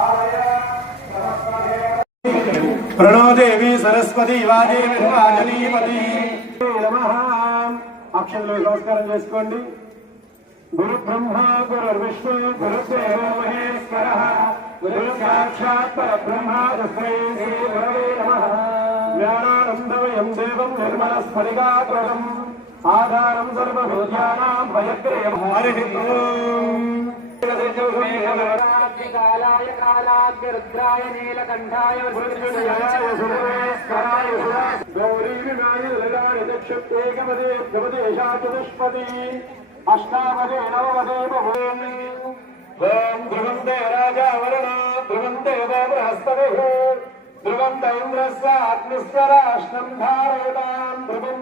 ఆలయ సరస్వతి వాదేవి నమః. అక్షంలో నమస్కారం చేసుకోండి. गुरु ब्रह्मा गुरुर्विष्णु गुरुदेव महेश्वर गुरु साक्षात् परब्रह्मा तस्मै श्रीगुरवे नमः ज्ञानानन्दमयम् देवम् निर्मलस्फटिकाग्रगम् आधारम् सर्वभूतानाम् भयग्रयम् कालाय कालाग्ररुद्राय नीलकण्ठाय ललाय चतुष्पदी అష్టావదే వినాయ లగాయ నవమదే బహూన్ ఓం ధ్రువంతే రాజా ధ్రువంతే బృహస్పతి ధ్రువంత ఇంద్రస్య అగ్నిస్వరాష్ట్రం ధారయతాం ధ్రువం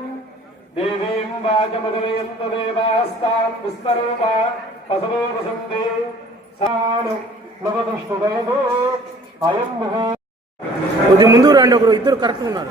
దేవీం వాచమదయন্ত దేవాస్తాం విస్తరూప పసవో వసంతే సాను నవదుష్టుదయదో అయం ముహూ. ముందు రండి ఒకరు ఇద్దరు కరెక్ట్ ఉన్నారు.